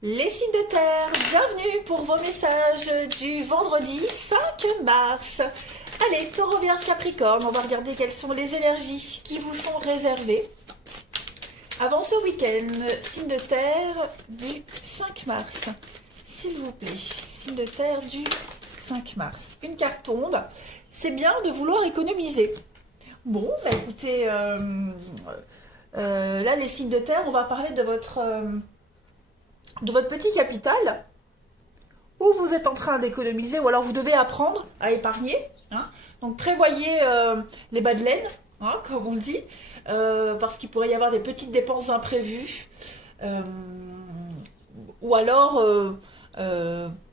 Les signes de terre, bienvenue pour vos messages du vendredi 5 mars. Allez, Taureau, Vierge, Capricorne, on va regarder quelles sont les énergies qui vous sont réservées. Avant ce week-end, signe de terre du 5 mars. S'il vous plaît, signe de terre du 5 mars. Une carte tombe, c'est bien de vouloir économiser. Bon, bah écoutez, là les signes de terre, on va parler de votre petit capital, où vous êtes en train d'économiser, ou alors vous devez apprendre à épargner. Hein. Donc prévoyez les bas de laine, hein, comme on dit, parce qu'il pourrait y avoir des petites dépenses imprévues, ou alors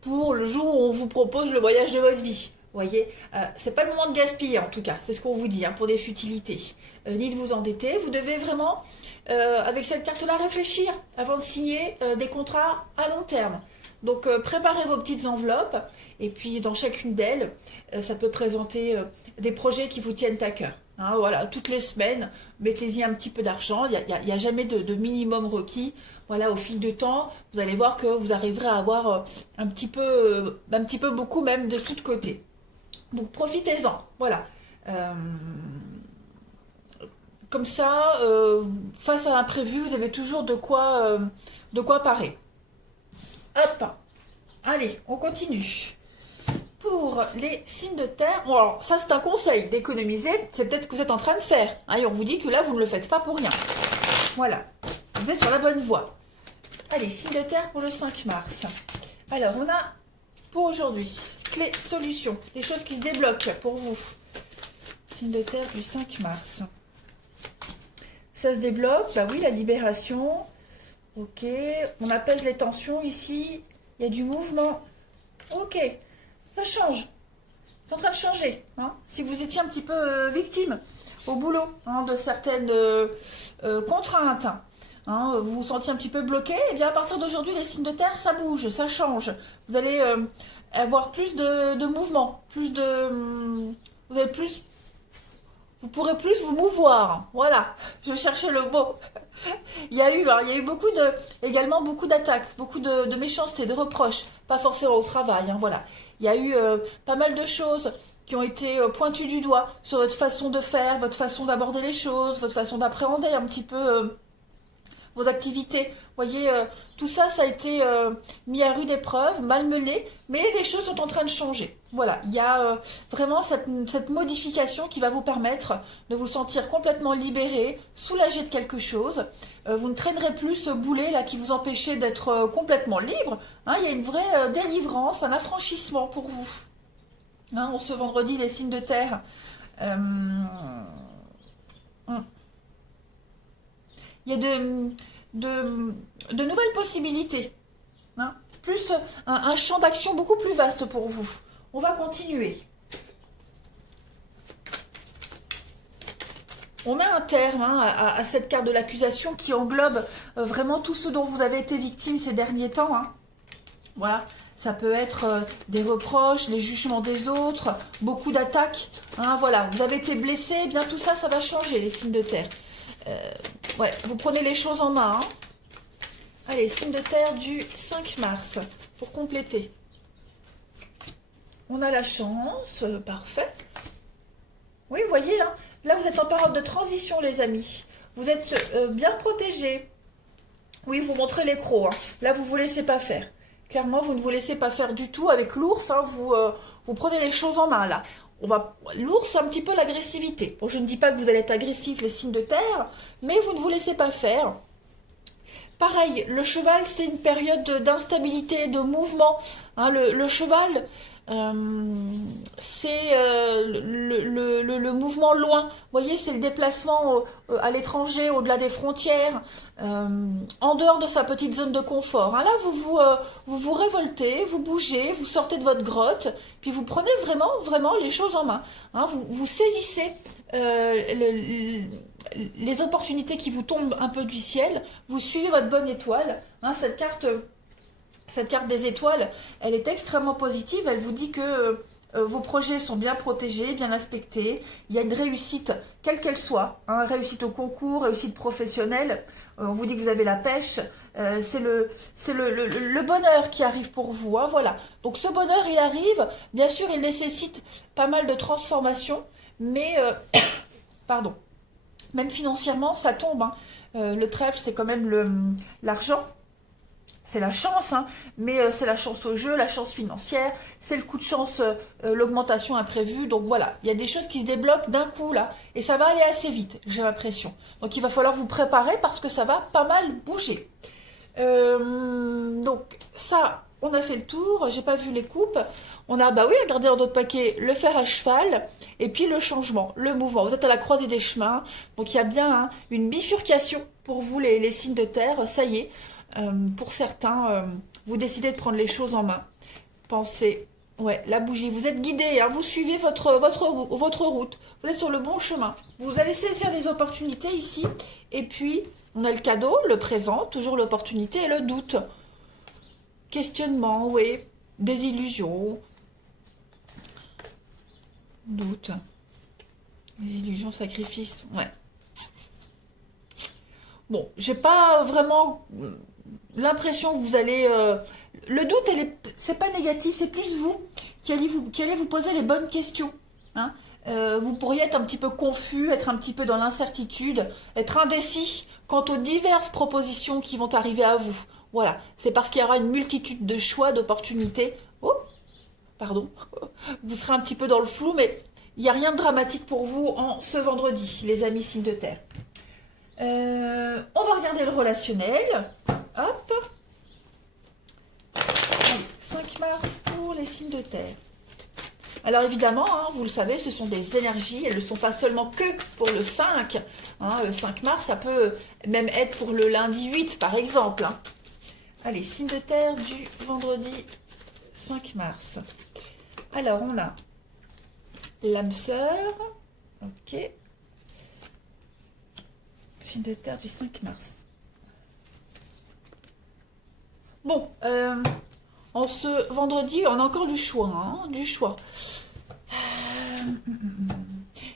pour le jour où on vous propose le voyage de votre vie. Vous voyez, c'est pas le moment de gaspiller en tout cas, c'est ce qu'on vous dit, hein, pour des futilités. Ni de vous endetter, vous devez vraiment, avec cette carte-là, réfléchir avant de signer des contrats à long terme. Donc préparez vos petites enveloppes, et puis dans chacune d'elles, ça peut présenter des projets qui vous tiennent à cœur. Hein, voilà, toutes les semaines, mettez-y un petit peu d'argent, il n'y a jamais de minimum requis. Voilà, au fil du temps, vous allez voir que vous arriverez à avoir un petit peu beaucoup même de tout de côté. Donc profitez-en, voilà. Comme ça, face à l'imprévu, vous avez toujours de quoi parer. Hop, allez, on continue. Pour les signes de terre, bon, alors ça c'est un conseil d'économiser, c'est peut-être ce que vous êtes en train de faire. Hein, et on vous dit que là, vous ne le faites pas pour rien. Voilà, vous êtes sur la bonne voie. Allez, signe de terre pour le 5 mars. Alors, on a pour aujourd'hui clé, solution, les choses qui se débloquent pour vous. Signe de terre du 5 mars. Ça se débloque, bah oui, la libération. Ok, on apaise les tensions ici. Il y a du mouvement. Ok, ça change. C'est en train de changer. Hein. Si vous étiez un petit peu victime au boulot, hein, de certaines contraintes, hein, vous vous sentiez un petit peu bloqué, et bien à partir d'aujourd'hui, les signes de terre, ça bouge, ça change. Vous allez avoir plus de mouvement, vous avez plus, vous pourrez plus vous mouvoir. Voilà, je cherchais le mot. Il y a eu également beaucoup d'attaques, beaucoup de méchanceté, de reproches, pas forcément au travail. Hein, voilà, il y a eu pas mal de choses qui ont été pointues du doigt sur votre façon de faire, votre façon d'aborder les choses, votre façon d'appréhender un petit peu vos activités. Vous voyez, tout ça, ça a été mis à rude épreuve, malmené, mais les choses sont en train de changer. Voilà, il y a vraiment cette modification qui va vous permettre de vous sentir complètement libéré, soulagé de quelque chose. Vous ne traînerez plus ce boulet là qui vous empêchait d'être complètement libre. Hein, il y a une vraie délivrance, un affranchissement pour vous. Hein, on ce vendredi, les signes de terre. Il y a de nouvelles possibilités. Hein, plus un champ d'action beaucoup plus vaste pour vous. On va continuer. On met un terme, hein, à cette carte de l'accusation qui englobe vraiment tout ce dont vous avez été victime ces derniers temps. Hein. Voilà, ça peut être des reproches, les jugements des autres, beaucoup d'attaques. Hein, voilà, vous avez été blessé, eh bien tout ça, ça va changer, les signes de terre. Ouais, vous prenez les choses en main. Hein. Allez, signe de terre du 5 mars, pour compléter. On a la chance, parfait. Oui, vous voyez, hein, là vous êtes en période de transition, les amis. Vous êtes bien protégés. Oui, vous montrez les crocs. Hein. Là, vous ne vous laissez pas faire. Clairement, vous ne vous laissez pas faire du tout avec l'ours. Hein, vous prenez les choses en main, là. L'ours, c'est un petit peu l'agressivité. Bon, je ne dis pas que vous allez être agressif, les signes de terre, mais vous ne vous laissez pas faire. Pareil, le cheval, c'est une période d'instabilité, de mouvement. Hein, le cheval, c'est le mouvement loin. Vous voyez, c'est le déplacement à l'étranger, au-delà des frontières, en dehors de sa petite zone de confort. Hein, là, vous révoltez, vous bougez, vous sortez de votre grotte, puis vous prenez vraiment les choses en main. Hein, vous saisissez les opportunités qui vous tombent un peu du ciel, vous suivez votre bonne étoile. Hein, cette carte des étoiles, elle est extrêmement positive, elle vous dit que vos projets sont bien protégés, bien inspectés, il y a une réussite, quelle qu'elle soit, hein, réussite au concours, réussite professionnelle, on vous dit que vous avez la pêche, c'est le bonheur qui arrive pour vous, hein, voilà. Donc ce bonheur, il arrive, bien sûr, il nécessite pas mal de transformations, mais, pardon, même financièrement, ça tombe, hein. Le trèfle, c'est quand même l'argent. C'est la chance, hein, mais c'est la chance au jeu, la chance financière, c'est le coup de chance, l'augmentation imprévue. Donc voilà, il y a des choses qui se débloquent d'un coup là, et ça va aller assez vite, j'ai l'impression. Donc il va falloir vous préparer parce que ça va pas mal bouger. Donc ça, on a fait le tour, j'ai pas vu les coupes. On a, bah oui, regardez dans d'autres paquets, le fer à cheval, et puis le changement, le mouvement. Vous êtes à la croisée des chemins, donc il y a bien hein, une bifurcation pour vous les signes de terre, ça y est. Pour certains, vous décidez de prendre les choses en main. Pensez, ouais, la bougie, vous êtes guidé, hein, vous suivez votre route, vous êtes sur le bon chemin. Vous allez saisir les opportunités ici, et puis on a le cadeau, le présent, toujours l'opportunité et le doute. Questionnement, oui, désillusion, doute, désillusion, sacrifice, ouais. Bon, j'ai pas vraiment l'impression que vous allez... le doute, c'est pas négatif, c'est plus vous qui allez vous poser les bonnes questions. Hein. Vous pourriez être un petit peu confus, être un petit peu dans l'incertitude, être indécis quant aux diverses propositions qui vont arriver à vous. Voilà, c'est parce qu'il y aura une multitude de choix, d'opportunités. Oh, pardon. Vous serez un petit peu dans le flou, mais il n'y a rien de dramatique pour vous en ce vendredi, les amis signes de terre. On va regarder le relationnel. Hop. Allez, 5 mars pour les signes de terre. Alors évidemment, hein, vous le savez, ce sont des énergies. Elles ne sont pas seulement que pour le 5. Hein, le 5 mars, ça peut même être pour le lundi 8, par exemple. Hein. Allez, signes de terre du vendredi 5 mars. Alors, on a l'âme sœur. Ok. Signe de terre du 5 mars. Bon, en ce vendredi, on a encore du choix. Hein, du choix.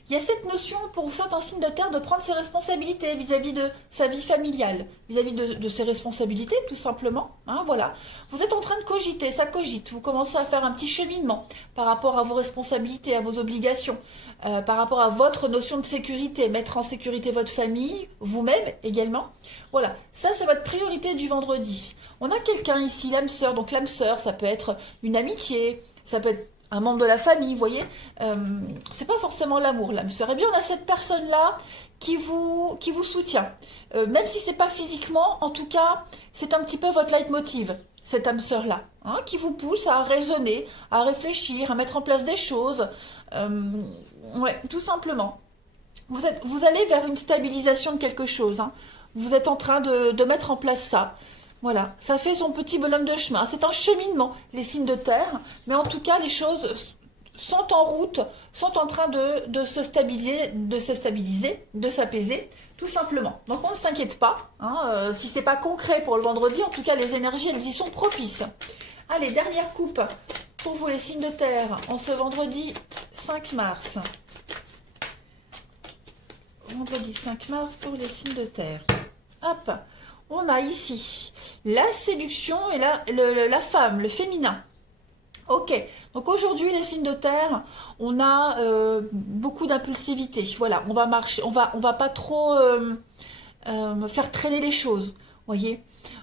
Il y a cette notion pour certains signes de terre de prendre ses responsabilités vis-à-vis de sa vie familiale, vis-à-vis de ses responsabilités, tout simplement. Hein, voilà. Vous êtes en train de cogiter, ça cogite. Vous commencez à faire un petit cheminement par rapport à vos responsabilités, à vos obligations, par rapport à votre notion de sécurité, mettre en sécurité votre famille, vous-même également. Voilà, ça c'est votre priorité du vendredi. On a quelqu'un ici, l'âme sœur. Donc l'âme sœur, ça peut être une amitié, ça peut être un membre de la famille, vous voyez, c'est pas forcément l'amour, l'âme sœur. Eh bien, on a cette personne-là qui vous soutient. Même si c'est pas physiquement, en tout cas, c'est un petit peu votre leitmotiv, cette âme sœur-là, hein, qui vous pousse à raisonner, à réfléchir, à mettre en place des choses. Ouais, tout simplement. Vous allez vers une stabilisation de quelque chose. Hein. Vous êtes en train de mettre en place ça. Voilà, ça fait son petit bonhomme de chemin. C'est un cheminement, les signes de terre, mais en tout cas, les choses sont en route, sont en train de se stabiliser, de s'apaiser, tout simplement. Donc on ne s'inquiète pas, hein, si c'est pas concret pour le vendredi, en tout cas, les énergies, elles y sont propices. Allez, dernière coupe pour vous, les signes de terre, en ce vendredi 5 mars. Vendredi 5 mars pour les signes de terre. Hop. On a ici la séduction et la femme, le féminin. Ok, donc aujourd'hui les signes de terre, on a beaucoup d'impulsivité. Voilà, on va marcher, on va pas trop faire traîner les choses. Voyez,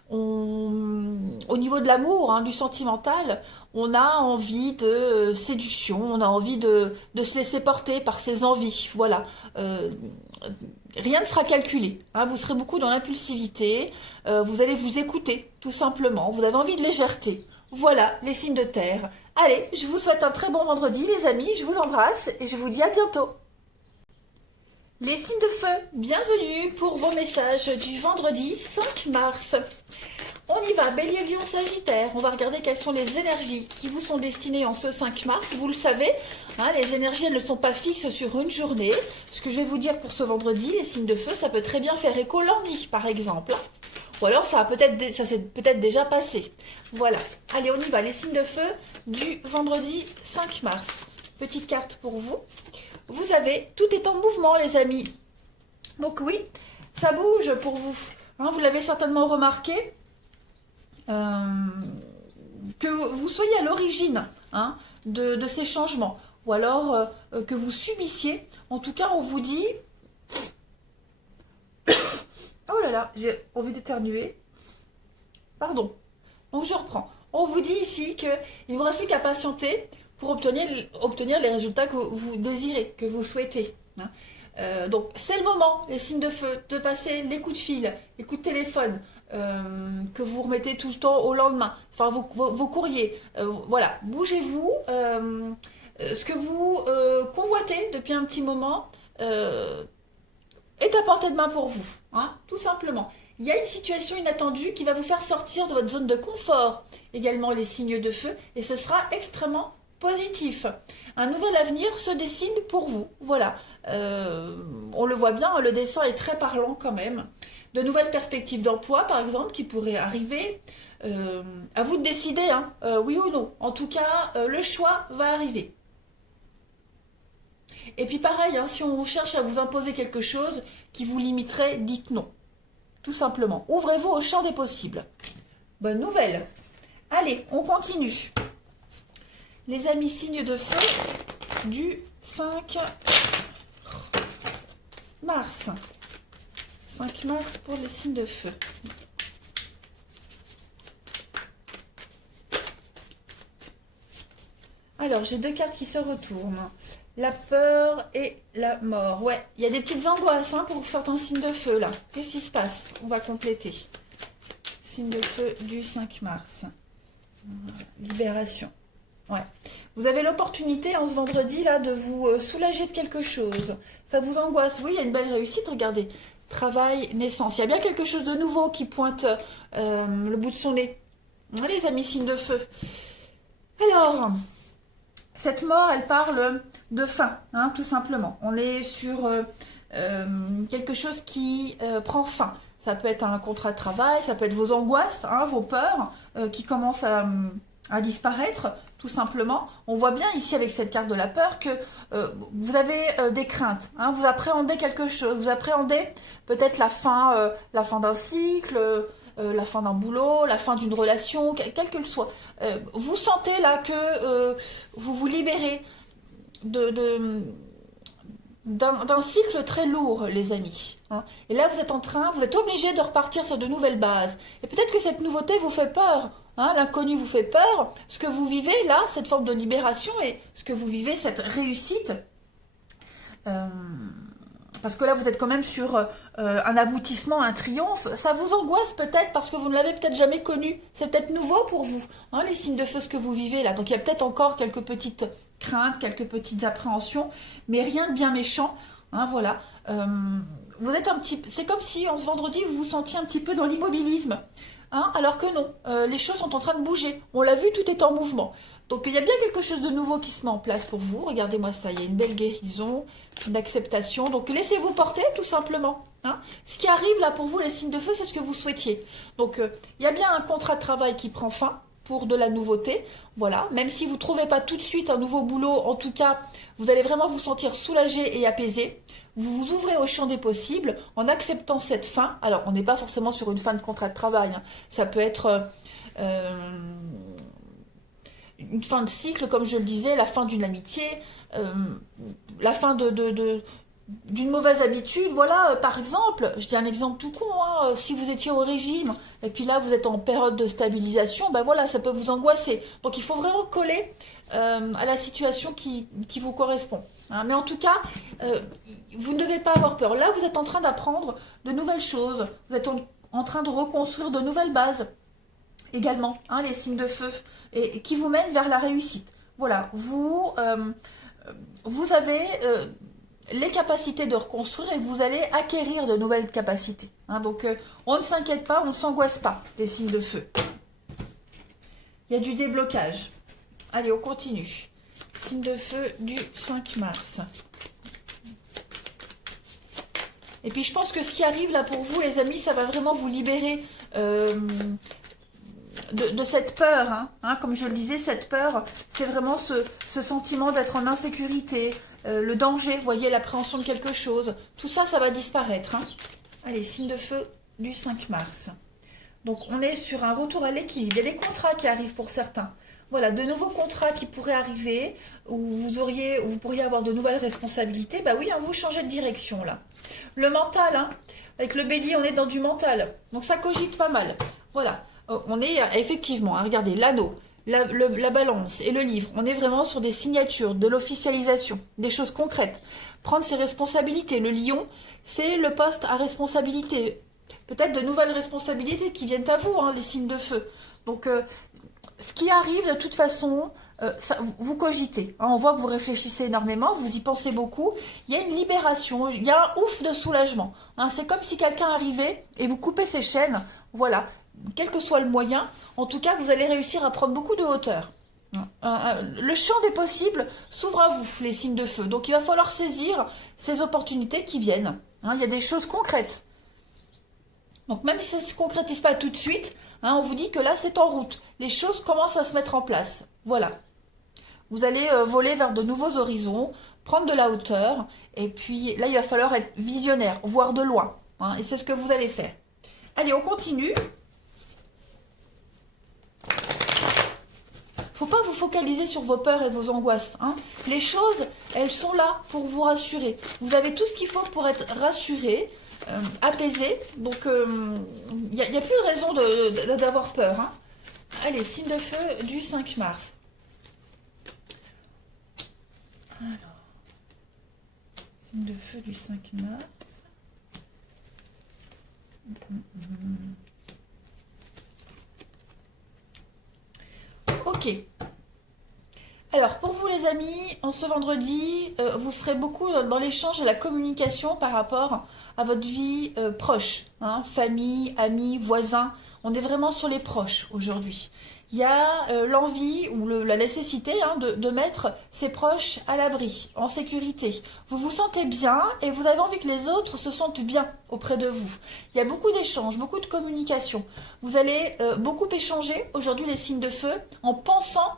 au niveau de l'amour, hein, du sentimental, on a envie de séduction, on a envie de se laisser porter par ses envies. Voilà. Rien ne sera calculé, hein, vous serez beaucoup dans l'impulsivité, vous allez vous écouter, tout simplement, vous avez envie de légèreté. Voilà, les signes de terre. Allez, je vous souhaite un très bon vendredi, les amis, je vous embrasse et je vous dis à bientôt. Les signes de feu, bienvenue pour vos messages du vendredi 5 mars. On y va, Bélier, Lion, Sagittaire. On va regarder quelles sont les énergies qui vous sont destinées en ce 5 mars. Vous le savez, hein, les énergies, elles ne sont pas fixes sur une journée. Ce que je vais vous dire pour ce vendredi, les signes de feu, ça peut très bien faire écho lundi, par exemple. Ou alors, ça s'est peut-être déjà passé. Voilà. Allez, on y va, les signes de feu du vendredi 5 mars. Petite carte pour vous. Vous avez, tout est en mouvement, les amis. Donc oui, ça bouge pour vous. Hein, vous l'avez certainement remarqué, que vous soyez à l'origine hein, de ces changements, ou alors que vous subissiez. En tout cas, on vous dit... Oh là là, j'ai envie d'éternuer. Pardon. Donc je reprends. On vous dit ici qu'il ne vous reste plus qu'à patienter pour obtenir les résultats que vous désirez, que vous souhaitez. Hein. Donc c'est le moment, les signes de feu, de passer les coups de fil, les coups de téléphone, que vous remettez tout le temps au lendemain, enfin vos courriers. Voilà, bougez-vous. Ce que vous convoitez depuis un petit moment est à portée de main pour vous, hein, tout simplement. Il y a une situation inattendue qui va vous faire sortir de votre zone de confort, également les signes de feu, et ce sera extrêmement positif. Un nouvel avenir se dessine pour vous, voilà. On le voit bien, le dessin est très parlant quand même. De nouvelles perspectives d'emploi, par exemple, qui pourraient arriver. À vous de décider, hein, oui ou non. En tout cas, le choix va arriver. Et puis pareil, hein, si on cherche à vous imposer quelque chose qui vous limiterait, dites non. Tout simplement. Ouvrez-vous au champ des possibles. Bonne nouvelle. Allez, on continue. Les amis signes de feu du 5 mars. 5 mars pour les signes de feu. Alors, j'ai deux cartes qui se retournent. La peur et la mort. Ouais, il y a des petites angoisses hein, pour certains signes de feu, là. Qu'est-ce qui se passe? On va compléter. Signe de feu du 5 mars. Libération. Ouais. Vous avez l'opportunité, en ce vendredi, là, de vous soulager de quelque chose. Ça vous angoisse. Oui, il y a une belle réussite, regardez. Travail, naissance. Il y a bien quelque chose de nouveau qui pointe le bout de son nez. Les amis signes de feu. Alors... Cette mort, elle parle de fin, hein, tout simplement. On est sur quelque chose qui prend fin. Ça peut être un contrat de travail, ça peut être vos angoisses, hein, vos peurs qui commencent à disparaître, tout simplement. On voit bien ici avec cette carte de la peur que vous avez des craintes. Hein, vous appréhendez quelque chose, vous appréhendez peut-être la fin d'un cycle, la fin d'un boulot, la fin d'une relation, quelle qu'elle soit. Vous sentez là que vous vous libérez d'un cycle très lourd, les amis. Hein. Et là, vous êtes obligé de repartir sur de nouvelles bases. Et peut-être que cette nouveauté vous fait peur. Hein, l'inconnu vous fait peur. Ce que vous vivez là, cette forme de libération et ce que vous vivez, cette réussite. Parce que là, vous êtes quand même sur un aboutissement, un triomphe. Ça vous angoisse peut-être parce que vous ne l'avez peut-être jamais connu. C'est peut-être nouveau pour vous, hein, les signes de feu, ce que vous vivez là. Donc, il y a peut-être encore quelques petites craintes, quelques petites appréhensions, mais rien de bien méchant. Hein, voilà. Vous êtes c'est comme si, en ce vendredi, vous vous sentiez un petit peu dans l'immobilisme. Hein, alors que non, les choses sont en train de bouger. On l'a vu, tout est en mouvement. Donc, il y a bien quelque chose de nouveau qui se met en place pour vous. Regardez-moi ça, il y a une belle guérison, une acceptation. Donc, laissez-vous porter, tout simplement. Hein. Ce qui arrive là pour vous, les signes de feu, c'est ce que vous souhaitiez. Donc, il y a bien un contrat de travail qui prend fin pour de la nouveauté. Voilà, même si vous ne trouvez pas tout de suite un nouveau boulot, en tout cas, vous allez vraiment vous sentir soulagé et apaisé. Vous vous ouvrez au champ des possibles en acceptant cette fin. Alors, on n'est pas forcément sur une fin de contrat de travail. Hein. Ça peut être... une fin de cycle, comme je le disais, la fin d'une amitié, la fin d'une mauvaise habitude. Voilà, par exemple, je dis un exemple tout con, hein, si vous étiez au régime, et puis là vous êtes en période de stabilisation, ben voilà, ça peut vous angoisser. Donc il faut vraiment coller à la situation qui vous correspond. Hein. Mais en tout cas, vous ne devez pas avoir peur. Là, vous êtes en train d'apprendre de nouvelles choses, vous êtes en train de reconstruire de nouvelles bases. Également, hein, les signes de feu, et qui vous mènent vers la réussite. Voilà, vous avez les capacités de reconstruire et vous allez acquérir de nouvelles capacités. Hein, donc, on ne s'inquiète pas, on ne s'angoisse pas, les signes de feu. Il y a du déblocage. Allez, on continue. Signe de feu du 5 mars. Et puis, je pense que ce qui arrive là pour vous, les amis, ça va vraiment vous libérer... De cette peur, hein, comme je le disais, cette peur, c'est vraiment ce sentiment d'être en insécurité, le danger, vous voyez, l'appréhension de quelque chose. Tout ça, ça va disparaître. Hein. Allez, signe de feu du 5 mars. Donc on est sur un retour à l'équilibre. Il y a des contrats qui arrivent pour certains. Voilà, de nouveaux contrats qui pourraient arriver, où vous pourriez avoir de nouvelles responsabilités. Bah oui, hein, vous changez de direction là. Le mental, hein, avec le bélier, on est dans du mental. Donc ça cogite pas mal. Voilà, on est effectivement, hein, regardez, l'anneau, la balance et le livre. On est vraiment sur des signatures, de l'officialisation, des choses concrètes. Prendre ses responsabilités. Le lion, c'est le poste à responsabilité. Peut-être de nouvelles responsabilités qui viennent à vous, hein, les signes de feu. Donc, ce qui arrive de toute façon, vous cogitez. Hein, on voit que vous réfléchissez énormément, vous y pensez beaucoup. Il y a une libération, il y a un ouf de soulagement. Hein, c'est comme si quelqu'un arrivait et vous coupez ses chaînes. Voilà, quel que soit le moyen, en tout cas, vous allez réussir à prendre beaucoup de hauteur. Le champ des possibles s'ouvre à vous, les signes de feu. Donc, il va falloir saisir ces opportunités qui viennent. Hein, il y a des choses concrètes. Donc, même si ça ne se concrétise pas tout de suite, hein, on vous dit que là, c'est en route. Les choses commencent à se mettre en place. Voilà. Vous allez voler vers de nouveaux horizons, prendre de la hauteur. Et puis, là, il va falloir être visionnaire, voir de loin. Hein, et c'est ce que vous allez faire. Allez, on continue. Faut pas vous focaliser sur vos peurs et vos angoisses. Hein. Les choses, elles sont là pour vous rassurer. Vous avez tout ce qu'il faut pour être rassuré, apaisé. Donc, il n'y a plus de raison d'avoir peur. Hein. Allez, signe de feu du 5 mars. Alors, signe de feu du 5 mars. Ok. Alors, pour vous les amis, en ce vendredi, vous serez beaucoup dans l'échange et la communication par rapport à votre vie proche. Hein, famille, amis, voisins. On est vraiment sur les proches aujourd'hui. Il y a l'envie ou la nécessité hein, de mettre ses proches à l'abri, en sécurité. Vous vous sentez bien et vous avez envie que les autres se sentent bien auprès de vous. Il y a beaucoup d'échanges, beaucoup de communication. Vous allez beaucoup échanger aujourd'hui les signes de feu en pensant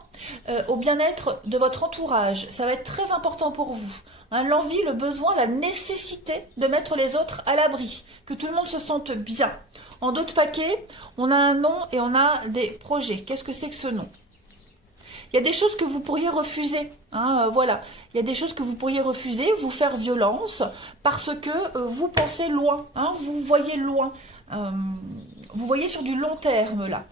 au bien-être de votre entourage. Ça va être très important pour vous. Hein, l'envie, le besoin, la nécessité de mettre les autres à l'abri, que tout le monde se sente bien. En d'autres paquets, on a un nom et on a des projets. Qu'est-ce que c'est que ce nom? Il y a des choses que vous pourriez refuser. Hein, voilà. Il y a des choses que vous pourriez refuser, vous faire violence, parce que vous pensez loin. Hein, vous voyez loin. Vous voyez sur du long terme, là.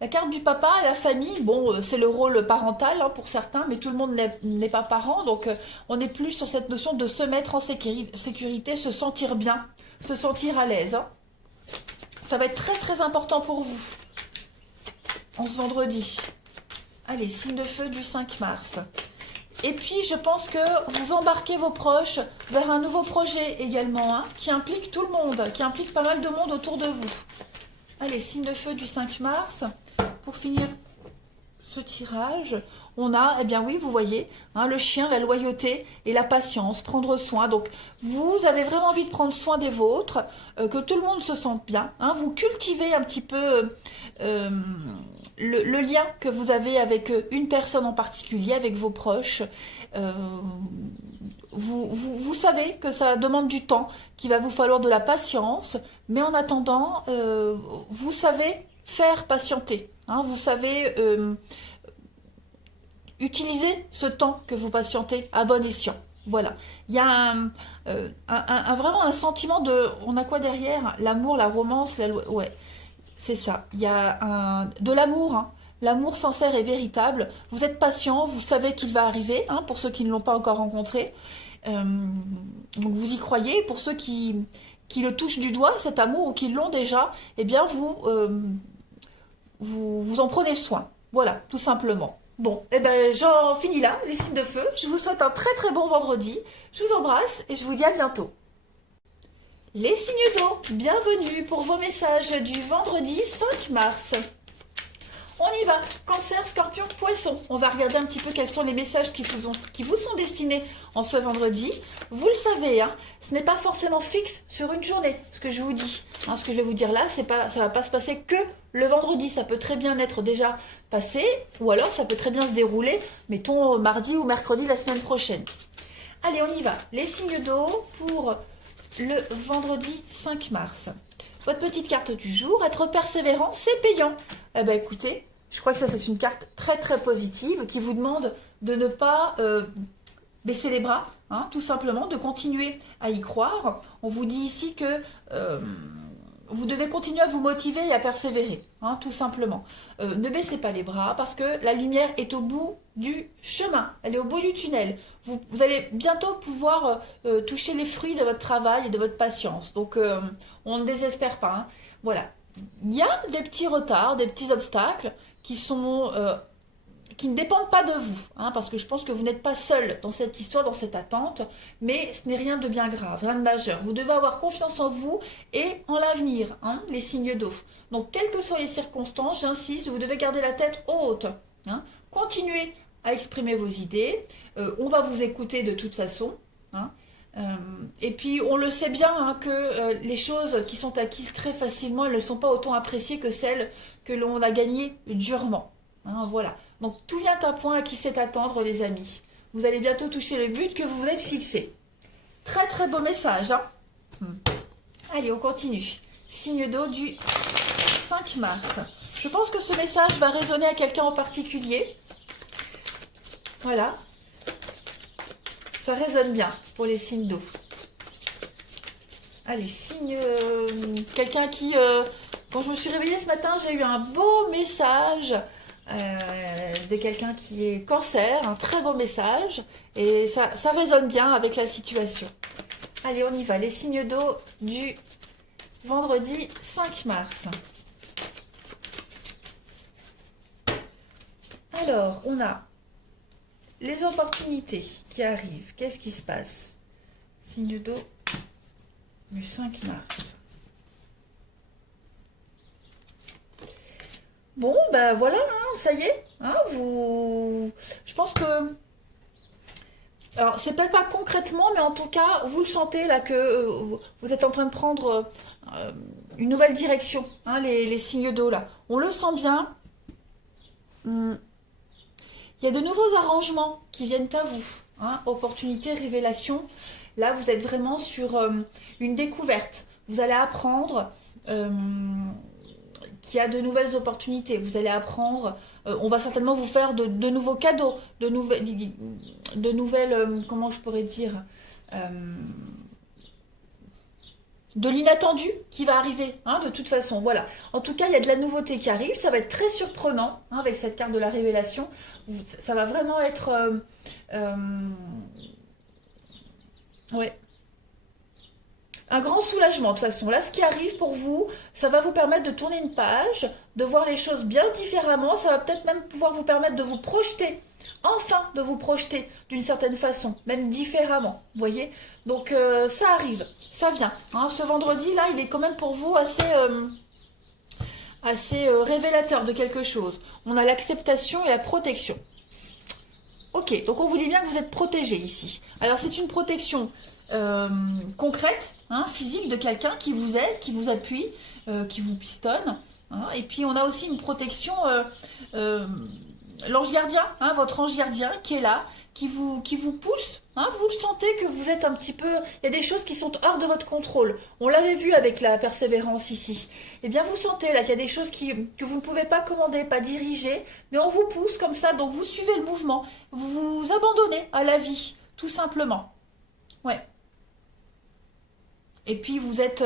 La carte du papa, la famille, bon, c'est le rôle parental hein, pour certains, mais tout le monde n'est pas parent. Donc, on n'est plus sur cette notion de se mettre en sécurité, se sentir bien, se sentir à l'aise. Hein. Ça va être très très important pour vous en ce vendredi. Allez, signe de feu du 5 mars. Et puis, je pense que vous embarquez vos proches vers un nouveau projet également, hein, qui implique tout le monde, qui implique pas mal de monde autour de vous. Allez, signe de feu du 5 mars. Pour finir ce tirage, on a, eh bien oui, vous voyez, hein, le chien, la loyauté et la patience, prendre soin. Donc, vous avez vraiment envie de prendre soin des vôtres, que tout le monde se sente bien. Hein, vous cultivez un petit peu le lien que vous avez avec une personne en particulier, avec vos proches. Vous savez que ça demande du temps, qu'il va vous falloir de la patience, mais en attendant, vous savez faire patienter. Hein, vous savez utiliser ce temps que vous patientez à bon escient. Voilà. Il y a vraiment un sentiment de... On a quoi derrière? L'amour, la romance, ouais, c'est ça. Il y a de l'amour, hein. L'amour sincère et véritable. Vous êtes patient, vous savez qu'il va arriver, hein, pour ceux qui ne l'ont pas encore rencontré. Donc vous y croyez. Pour ceux qui le touchent du doigt, cet amour, ou qui l'ont déjà, eh bien vous en prenez soin. Voilà, tout simplement. Bon, eh ben j'en finis là, les signes de feu. Je vous souhaite un très très bon vendredi. Je vous embrasse et je vous dis à bientôt. Les signes d'eau, bienvenue pour vos messages du vendredi 5 mars. On y va, Cancer, Scorpion, Poisson. On va regarder un petit peu quels sont les messages qui vous sont destinés en ce vendredi. Vous le savez, hein, ce n'est pas forcément fixe sur une journée, ce que je vous dis. Hein, ce que je vais vous dire là, ça ne va pas se passer que le vendredi. Ça peut très bien être déjà passé, ou alors ça peut très bien se dérouler, mettons, mardi ou mercredi la semaine prochaine. Allez, on y va. Les signes d'eau pour le vendredi 5 mars. votre petite carte du jour, être persévérant, c'est payant. Eh ben écoutez, je crois que ça c'est une carte très très positive qui vous demande de ne pas baisser les bras, hein, tout simplement, de continuer à y croire. On vous dit ici que vous devez continuer à vous motiver et à persévérer, hein, tout simplement. Ne baissez pas les bras parce que la lumière est au bout du chemin, elle est au bout du tunnel. Vous allez bientôt pouvoir toucher les fruits de votre travail et de votre patience. Donc, on ne désespère pas, hein. Voilà. Il y a des petits retards, des petits obstacles qui ne dépendent pas de vous, hein, parce que je pense que vous n'êtes pas seul dans cette histoire, dans cette attente, mais ce n'est rien de bien grave, rien de majeur. Vous devez avoir confiance en vous et en l'avenir, hein, les signes d'eau. Donc, quelles que soient les circonstances, j'insiste, vous devez garder la tête haute, hein. Continuez à exprimer vos idées, on va vous écouter de toute façon, hein. Et puis on le sait bien, hein, que les choses qui sont acquises très facilement, elles ne sont pas autant appréciées que celles que l'on a gagnées durement, hein, voilà. Donc tout vient à point à qui sait attendre, les amis. Vous allez bientôt toucher le but que vous vous êtes fixé. Très très beau message, hein. Allez, on continue. Signe d'eau du 5 mars. Je pense que ce message va résonner à quelqu'un en particulier. Voilà. Ça résonne bien pour les signes d'eau. Allez, signe... quelqu'un qui... quand je me suis réveillée ce matin, j'ai eu un beau message de quelqu'un qui est cancer. Un très beau message. Et ça résonne bien avec la situation. Allez, on y va. Les signes d'eau du vendredi 5 mars. Alors, on a les opportunités qui arrivent. Qu'est-ce qui se passe? Signe d'eau du 5 mars. Bon, ben voilà, hein, ça y est. Hein, je pense que... Alors, c'est peut-être pas concrètement, mais en tout cas, vous le sentez là que vous êtes en train de prendre une nouvelle direction, hein, les signes d'eau là. On le sent bien. Il y a de nouveaux arrangements qui viennent à vous, hein, opportunité, révélation. Là, vous êtes vraiment sur une découverte. Vous allez apprendre qu'il y a de nouvelles opportunités. Vous allez apprendre, on va certainement vous faire de nouveaux cadeaux, de nouvelles, comment je pourrais dire, de l'inattendu qui va arriver, hein, de toute façon. Voilà. En tout cas, il y a de la nouveauté qui arrive. Ça va être très surprenant, hein, avec cette carte de la révélation. Ça va vraiment être... ouais. Un grand soulagement, de toute façon. Là, ce qui arrive pour vous, ça va vous permettre de tourner une page, de voir les choses bien différemment. Ça va peut-être même pouvoir vous permettre de vous projeter, enfin de vous projeter d'une certaine façon, même différemment, vous voyez. Donc, ça arrive, ça vient. Hein. Ce vendredi-là, il est quand même pour vous assez révélateur de quelque chose. On a l'acceptation et la protection. Ok, donc on vous dit bien que vous êtes protégé ici. Alors, c'est une protection... concrète, hein, physique, de quelqu'un qui vous aide, qui vous appuie, qui vous pistonne, hein. Et puis on a aussi une protection, l'ange gardien, hein, votre ange gardien qui est là, qui vous pousse, hein. Vous le sentez que vous êtes un petit peu, il y a des choses qui sont hors de votre contrôle. On l'avait vu avec la persévérance ici. Eh bien vous sentez là qu'il y a des choses que vous ne pouvez pas commander, pas diriger, mais on vous pousse comme ça, donc vous suivez le mouvement, vous vous abandonnez à la vie, tout simplement. Ouais. Et puis vous êtes,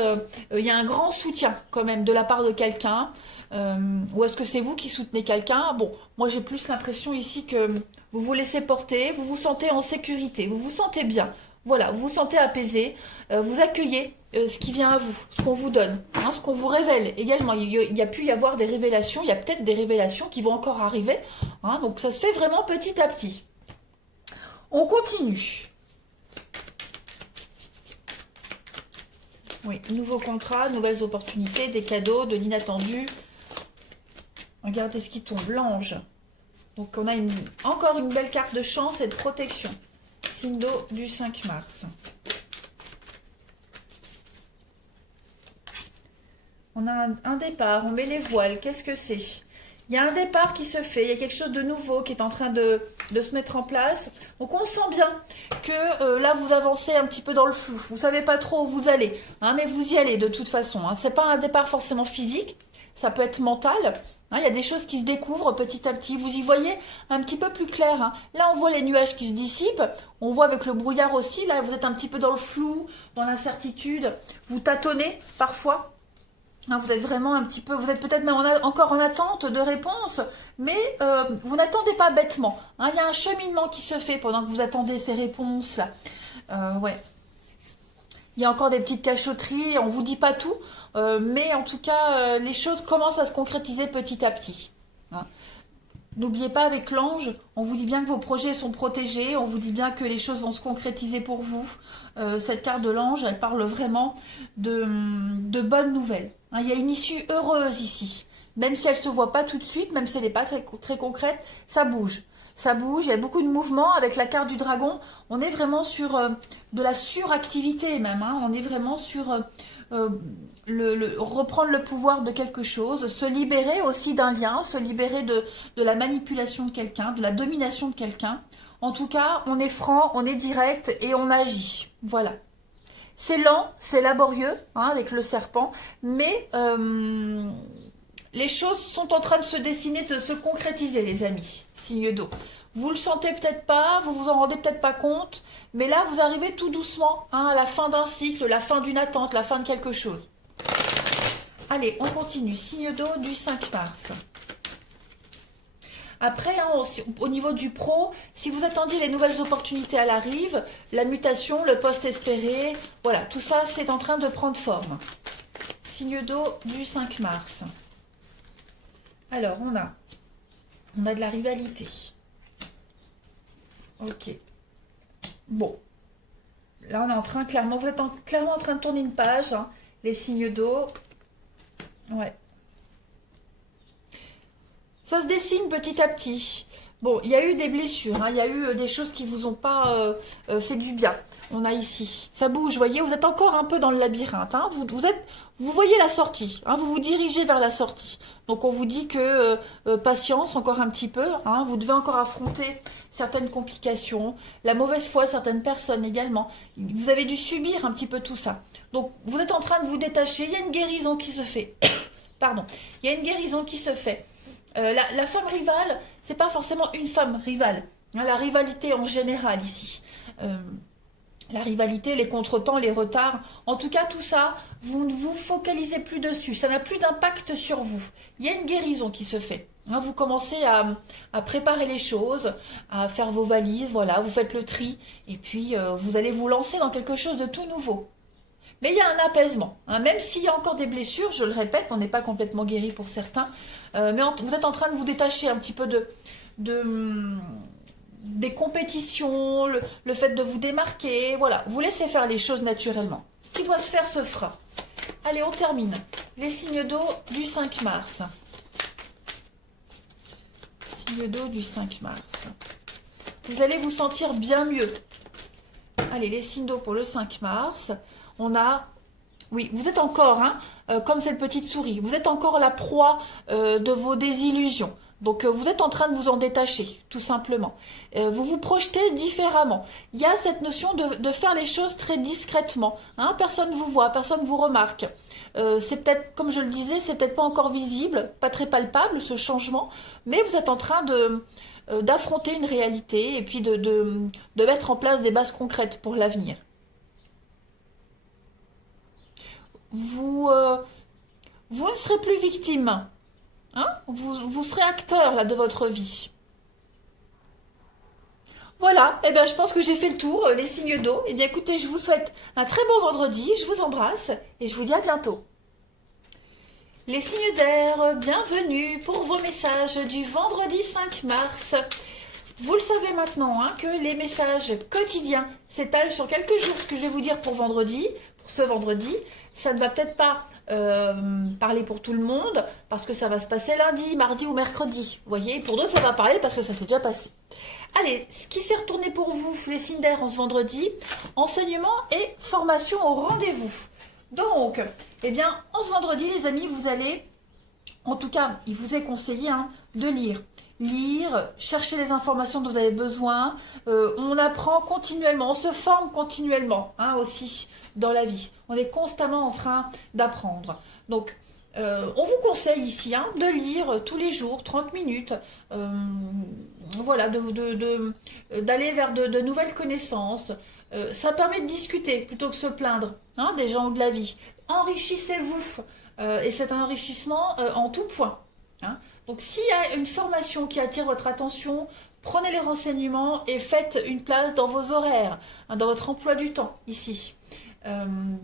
il y a un grand soutien quand même de la part de quelqu'un. Ou est-ce que c'est vous qui soutenez quelqu'un? Bon, moi j'ai plus l'impression ici que vous vous laissez porter, vous vous sentez en sécurité, vous vous sentez bien. Voilà, vous vous sentez apaisé, vous accueillez ce qui vient à vous, ce qu'on vous donne, hein, ce qu'on vous révèle également. Il y a pu y avoir des révélations, il y a peut-être des révélations qui vont encore arriver, hein, donc ça se fait vraiment petit à petit. On continue. Oui, nouveaux contrats, nouvelles opportunités, des cadeaux, de l'inattendu. Regardez ce qui tombe, l'ange. Donc on a encore une belle carte de chance et de protection. Signe d'eau du 5 mars. On a un départ, on met les voiles. Qu'est-ce que c'est? Il y a un départ qui se fait, il y a quelque chose de nouveau qui est en train de se mettre en place. Donc on sent bien que là vous avancez un petit peu dans le flou. Vous savez pas trop où vous allez, hein, mais vous y allez de toute façon. Hein. C'est pas un départ forcément physique, ça peut être mental. Hein, il y a des choses qui se découvrent petit à petit. Vous y voyez un petit peu plus clair. Hein. Là on voit les nuages qui se dissipent. On voit avec le brouillard aussi. Là vous êtes un petit peu dans le flou, dans l'incertitude. Vous tâtonnez parfois. Vous êtes vraiment un petit peu, vous êtes peut-être même encore en attente de réponse, mais vous n'attendez pas bêtement. Hein, il y a un cheminement qui se fait pendant que vous attendez ces réponses-là. Ouais. Il y a encore des petites cachotteries, on ne vous dit pas tout, mais en tout cas, les choses commencent à se concrétiser petit à petit. Hein. N'oubliez pas, avec l'ange, on vous dit bien que vos projets sont protégés, on vous dit bien que les choses vont se concrétiser pour vous. Cette carte de l'ange, elle parle vraiment de bonnes nouvelles. Hein, il y a une issue heureuse ici. Même si elle ne se voit pas tout de suite, même si elle n'est pas très concrète, ça bouge. Ça bouge, il y a beaucoup de mouvements. Avec la carte du dragon, on est vraiment sur de la suractivité même. Hein, on est vraiment sur... reprendre le pouvoir de quelque chose, se libérer aussi d'un lien, se libérer de la manipulation de quelqu'un, de la domination de quelqu'un. En tout cas, on est franc, on est direct et on agit. Voilà. C'est lent, c'est laborieux, hein, avec le serpent, mais les choses sont en train de se dessiner, de se concrétiser, les amis. Signe d'eau. Vous le sentez peut-être pas, vous vous en rendez peut-être pas compte, mais là, vous arrivez tout doucement hein, à la fin d'un cycle, la fin d'une attente, la fin de quelque chose. Allez, on continue. Signe d'eau du 5 mars. Après, hein, au niveau du pro, si vous attendiez les nouvelles opportunités à l'arrivée, la mutation, le poste espéré, voilà, tout ça, c'est en train de prendre forme. Signe d'eau du 5 mars. Alors, on a de la rivalité. Ok. Bon. Là, on est en train, clairement, vous êtes clairement en train de tourner une page. Hein, les signes d'eau. Ouais. Ça se dessine petit à petit. Bon, il y a eu des blessures, hein, il y a eu des choses qui vous ont pas fait du bien. On a ici, ça bouge, vous voyez, vous êtes encore un peu dans le labyrinthe. Hein, vous voyez la sortie, hein, vous vous dirigez vers la sortie. Donc on vous dit que patience encore un petit peu, hein, vous devez encore affronter certaines complications, la mauvaise foi de certaines personnes également. Vous avez dû subir un petit peu tout ça. Donc vous êtes en train de vous détacher, il y a une guérison qui se fait. Pardon, il y a une guérison qui se fait. La femme rivale, c'est pas forcément une femme rivale. Hein, la rivalité en général ici. La rivalité, les contretemps, les retards. En tout cas, tout ça, vous ne vous focalisez plus dessus. Ça n'a plus d'impact sur vous. Il y a une guérison qui se fait. Hein, vous commencez à préparer les choses, à faire vos valises, voilà, vous faites le tri. Et puis, vous allez vous lancer dans quelque chose de tout nouveau. Mais il y a un apaisement, hein, même s'il y a encore des blessures, je le répète, on n'est pas complètement guéri pour certains, mais vous êtes en train de vous détacher un petit peu des compétitions, le fait de vous démarquer, voilà, vous laissez faire les choses naturellement. Ce qui doit se faire se fera. Allez, on termine. Les signes d'eau du 5 mars. Signe d'eau du 5 mars. Vous allez vous sentir bien mieux. Allez, les signes d'eau pour le 5 mars. On a, oui, vous êtes encore, hein, comme cette petite souris, vous êtes encore la proie de vos désillusions. Donc, vous êtes en train de vous en détacher, tout simplement. Vous vous projetez différemment. Il y a cette notion de faire les choses très discrètement. Hein, personne ne vous voit, personne ne vous remarque. C'est peut-être, comme je le disais, c'est peut-être pas encore visible, pas très palpable ce changement, mais vous êtes en train d'affronter une réalité et puis de mettre en place des bases concrètes pour l'avenir. Vous ne serez plus victime. Hein, vous serez acteur là, de votre vie. Voilà, eh bien, je pense que j'ai fait le tour, les signes d'eau. Eh bien, écoutez, je vous souhaite un très bon vendredi, je vous embrasse et je vous dis à bientôt. Les signes d'air, bienvenue pour vos messages du vendredi 5 mars. Vous le savez maintenant, hein, que les messages quotidiens s'étalent sur quelques jours. Ce que je vais vous dire pour vendredi, pour ce vendredi, ça ne va peut-être pas parler pour tout le monde, parce que ça va se passer lundi, mardi ou mercredi. Vous voyez, pour d'autres, ça va parler parce que ça s'est déjà passé. Allez, ce qui s'est retourné pour vous, les signes d'air en ce vendredi, enseignement et formation au rendez-vous. Donc, eh bien, en ce vendredi, les amis, vous allez En tout cas, il vous est conseillé hein, de lire. Lire, chercher les informations dont vous avez besoin. On apprend continuellement, on se forme continuellement hein, aussi dans la vie. On est constamment en train d'apprendre. Donc, on vous conseille ici hein, de lire tous les jours, 30 minutes. Voilà, d'aller vers de nouvelles connaissances. Ça permet de discuter plutôt que de se plaindre hein, des gens ou de la vie. Enrichissez-vous. Et c'est un enrichissement en tout point. Hein. Donc s'il y a une formation qui attire votre attention, prenez les renseignements et faites une place dans vos horaires, hein, dans votre emploi du temps ici.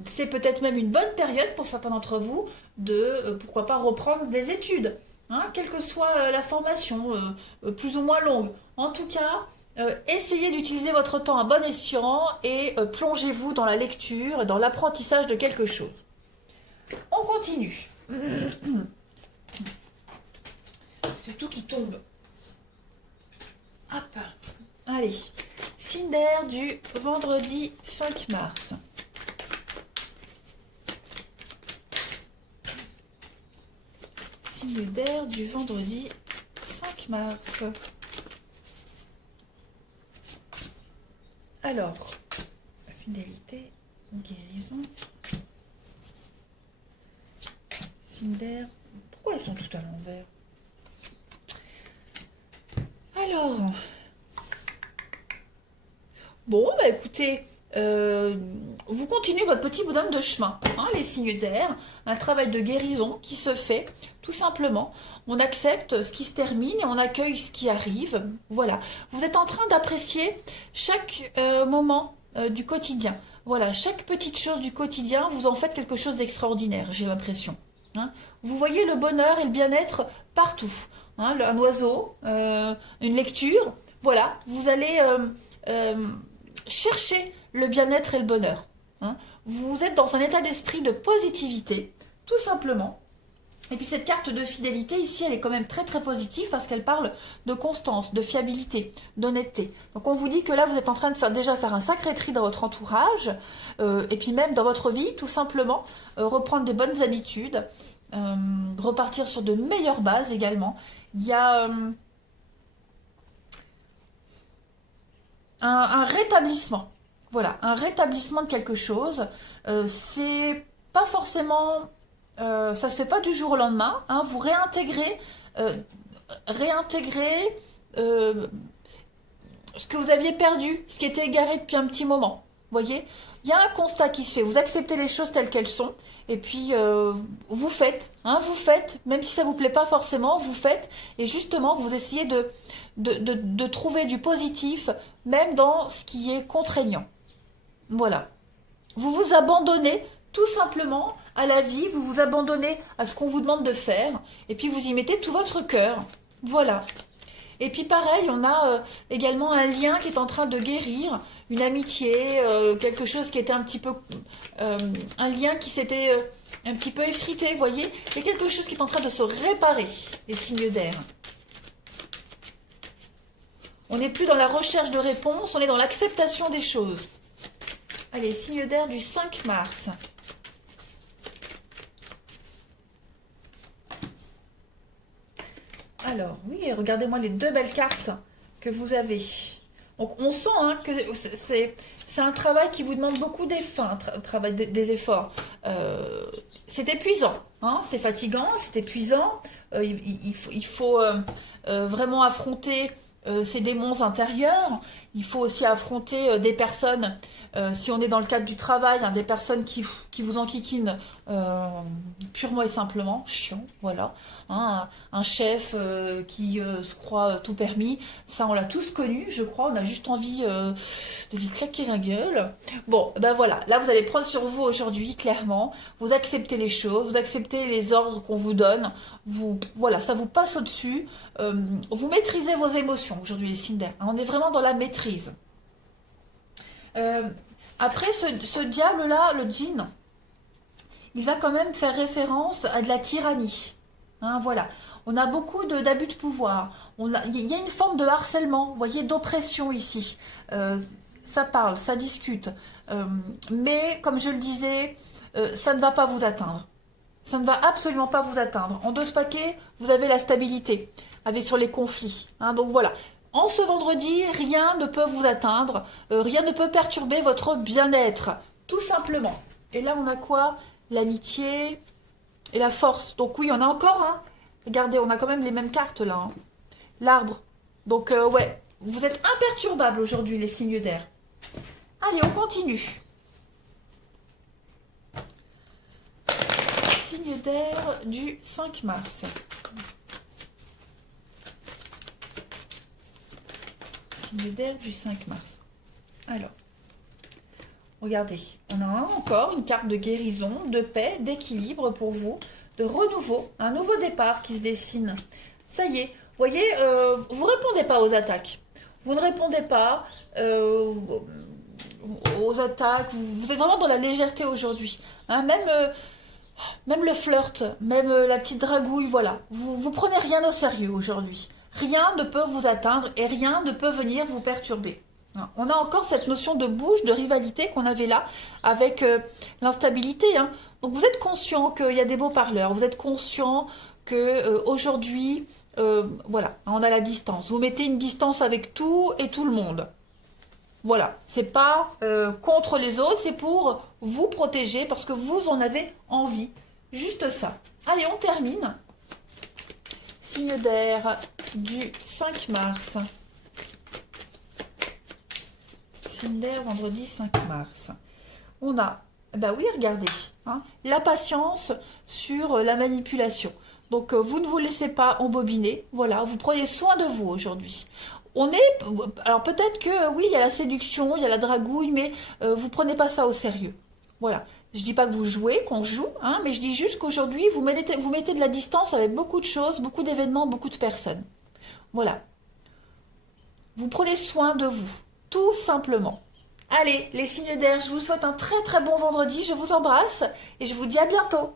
C'est peut-être même une bonne période pour certains d'entre vous de, pourquoi pas, reprendre des études, hein, quelle que soit la formation, plus ou moins longue. En tout cas, essayez d'utiliser votre temps à bon escient et plongez-vous dans la lecture et dans l'apprentissage de quelque chose. On continue. C'est tout qui tombe. Hop. Allez. Signe d'air du vendredi 5 mars. Signe d'air du vendredi 5 mars. Alors, fidélité, guérison. Signe d'air. Pourquoi elles sont toutes à l'envers? Alors, bon, bah écoutez, vous continuez votre petit bonhomme de chemin, hein, les signes d'air, un travail de guérison qui se fait, tout simplement. On accepte ce qui se termine et on accueille ce qui arrive. Voilà, vous êtes en train d'apprécier chaque moment du quotidien. Voilà, chaque petite chose du quotidien, vous en faites quelque chose d'extraordinaire, j'ai l'impression. Hein. Vous voyez le bonheur et le bien-être partout. Hein, un oiseau, une lecture, voilà, vous allez chercher le bien-être et le bonheur. Hein. Vous êtes dans un état d'esprit de positivité, tout simplement. Et puis cette carte de fidélité, ici, elle est quand même très très positive parce qu'elle parle de constance, de fiabilité, d'honnêteté. Donc on vous dit que là, vous êtes en train de déjà faire un sacré tri dans votre entourage, et puis même dans votre vie, tout simplement, reprendre des bonnes habitudes, repartir sur de meilleures bases également. Il y a un rétablissement. Voilà, un rétablissement de quelque chose. C'est pas forcément... ça se fait pas du jour au lendemain. Hein, vous réintégrez ce que vous aviez perdu, ce qui était égaré depuis un petit moment. Vous voyez, il y a un constat qui se fait. Vous acceptez les choses telles qu'elles sont. Et puis, vous faites. Hein, vous faites. Même si ça vous plaît pas forcément, vous faites. Et justement, vous essayez de trouver du positif, même dans ce qui est contraignant. Voilà. Vous vous abandonnez tout simplement à la vie. Vous vous abandonnez à ce qu'on vous demande de faire. Et puis, vous y mettez tout votre cœur. Voilà. Et puis, pareil, on a également un lien qui est en train de guérir. Une amitié, quelque chose qui était un petit peu... un lien qui s'était un petit peu effrité, vous voyez. Il y a quelque chose qui est en train de se réparer, les signes d'air. On n'est plus dans la recherche de réponse, on est dans l'acceptation des choses. Allez, signe d'air du 5 mars. Alors, oui, regardez-moi les deux belles cartes que vous avez. Donc, on sent hein, que c'est un travail qui vous demande beaucoup d'efforts, travail des efforts. C'est épuisant, hein, c'est fatigant, c'est épuisant. Il faut vraiment affronter ces démons intérieurs. Il faut aussi affronter des personnes, si on est dans le cadre du travail, hein, des personnes qui vous enquiquinent purement et simplement, chiant, voilà. Hein, un chef qui se croit tout permis, ça on l'a tous connu, je crois, on a juste envie de lui claquer la gueule. Bon, ben voilà, là vous allez prendre sur vous aujourd'hui, clairement, vous acceptez les choses, vous acceptez les ordres qu'on vous donne, voilà, ça vous passe au-dessus, vous maîtrisez vos émotions aujourd'hui les signes d'air, hein, on est vraiment dans la maîtrise. Après ce diable-là, le djinn, il va quand même faire référence à de la tyrannie. Hein, voilà. On a beaucoup d'abus de pouvoir. Il y a une forme de harcèlement, vous voyez, d'oppression ici. Ça parle, ça discute. Mais, comme je le disais, ça ne va pas vous atteindre. Ça ne va absolument pas vous atteindre. En 2 paquets, vous avez la stabilité avec sur les conflits. Hein, donc voilà. En ce vendredi, rien ne peut vous atteindre, rien ne peut perturber votre bien-être, tout simplement. Et là, on a quoi? L'amitié et la force. Donc oui, on a encore, hein. Regardez, on a quand même les mêmes cartes là. Hein. L'arbre. Donc ouais, vous êtes imperturbables aujourd'hui, les signes d'air. Allez, on continue. Signe d'air du 5 mars. Signe d'air du 5 mars. Alors, regardez, on a encore une carte de guérison, de paix, d'équilibre pour vous, de renouveau, un nouveau départ qui se dessine. Ça y est, vous voyez, vous ne répondez pas aux attaques. Vous ne répondez pas aux attaques. Vous êtes vraiment dans la légèreté aujourd'hui. Hein, même le flirt, même la petite dragouille, voilà. Vous prenez rien au sérieux aujourd'hui. Rien ne peut vous atteindre et rien ne peut venir vous perturber. On a encore cette notion de bouge, de rivalité qu'on avait là avec l'instabilité. Hein. Donc vous êtes conscient qu'il y a des beaux parleurs, vous êtes conscient que aujourd'hui, voilà, on a la distance. Vous mettez une distance avec tout et tout le monde. Voilà, c'est pas contre les autres, c'est pour vous protéger parce que vous en avez envie. Juste ça. Allez, on termine. Signe d'air du 5 mars. Signe d'air vendredi 5 mars. On a, bah oui, regardez, hein, la patience sur la manipulation. Donc, vous ne vous laissez pas embobiner. Voilà, vous prenez soin de vous aujourd'hui. Alors peut-être que oui, il y a la séduction, il y a la dragouille, mais vous prenez pas ça au sérieux. Voilà. Je dis pas que vous jouez, qu'on joue, hein, mais je dis juste qu'aujourd'hui, vous mettez de la distance avec beaucoup de choses, beaucoup d'événements, beaucoup de personnes. Voilà. Vous prenez soin de vous, tout simplement. Allez, les signes d'air, je vous souhaite un très très bon vendredi, je vous embrasse et je vous dis à bientôt.